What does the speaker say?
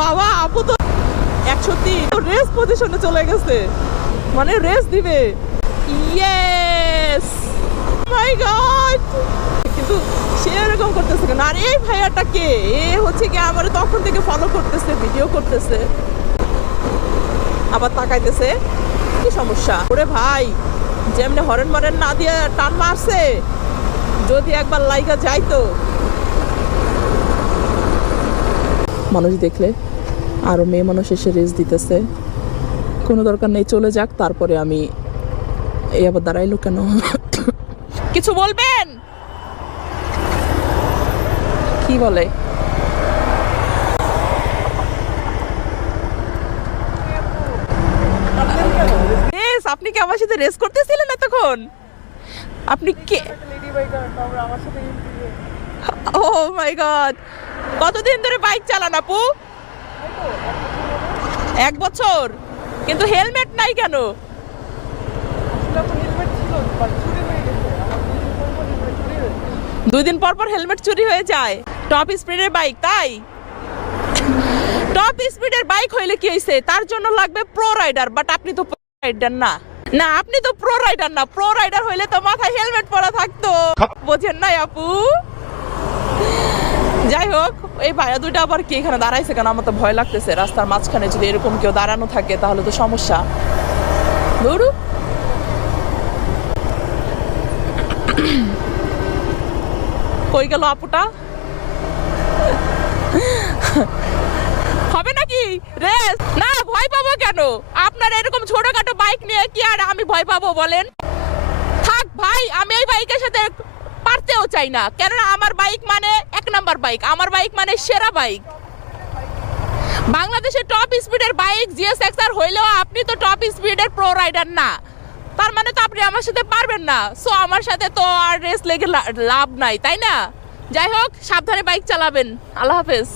বাবা, আপু তো 103 রেস পজিশনে চলে গেছে, মানে রেস দিবে। ইয়েস, মাই গড। কিন্তু সে এরকম করতেছে কেন? আর এই ভাইয়াটা কে? এ হচ্ছে কি আমার তখন থেকে ফলো করতেছে, ভিডিও করতেছে, আবার তাকাইতেছে। কি সমস্যা? ওরে ভাই, যেমনি হরেন মরেন না দিয়ে টান মারছে, যদি একবার লাইগা যাইতো। মানুষ দেখলে আরো মেয়ে মানুষ এসে রেস দিতেছে, কোনো দরকার নেই, চলে যাক। তারপরে আমি এই আবার দাঁড়াইলো কেন? কিছু বলবেন? কি বলে? আপনি কি আমার সাথে রেস করতেছিলেন এতক্ষণ? আপনি কে? ও মাই গড, কতদিন ধরে বাইক চালান আপু? 1 বছর। কিন্তু হেলমেট নাই কেন? 2 দিন পর পর হেলমেট চুরি হয়ে যায়। টপ স্পিডের বাইক, তাই? টপ স্পিডের বাইক হইলে কি হইছে? তার জন্য লাগবে প্রো রাইডার, বাট আপনি তো প্রো রাইডার না। না, আপনি তো প্রো রাইডার না। প্রো রাইডার হইলে তো মাথায় হেলমেট পরা থাকতো। বোঝেন নাই আপু? যাই হোক, এই ভাইয়া দুইটা আবার কি এখানে দাঁড়াইছে কেন? আমার তো ভয় লাগতেছে। রাস্তার মাঝখানে যদি এরকম কেউ দাঁড়ানো থাকে তাহলে তো সমস্যা। ধরু কই গেল আপুটা? হবে নাকি রেস? না, ভয় পাবো কেন? আপনার এরকম ছোটখাটো বাইক নিয়ে কি আর আমি ভয় পাবো বলেন? থাক ভাই, আমি এই বাইকের সাথে পারতেও চাই না, কেননা আমার বাইক মানে 1 নাম্বার বাইক, আমার বাইক মানে সেরা বাইক। বাংলাদেশের টপ স্পিডের বাইক GSX-R হইলেও আপনি তো টপ স্পিডের প্রো রাইডার না, তার মানে তো আপনি আমার সাথে পারবেন না। সো আমার সাথে তো আর রেস লেগে লাভ নাই, তাই না? যাই হোক, সাবধানে বাইক চালাবেন। আল্লাহ হাফেজ।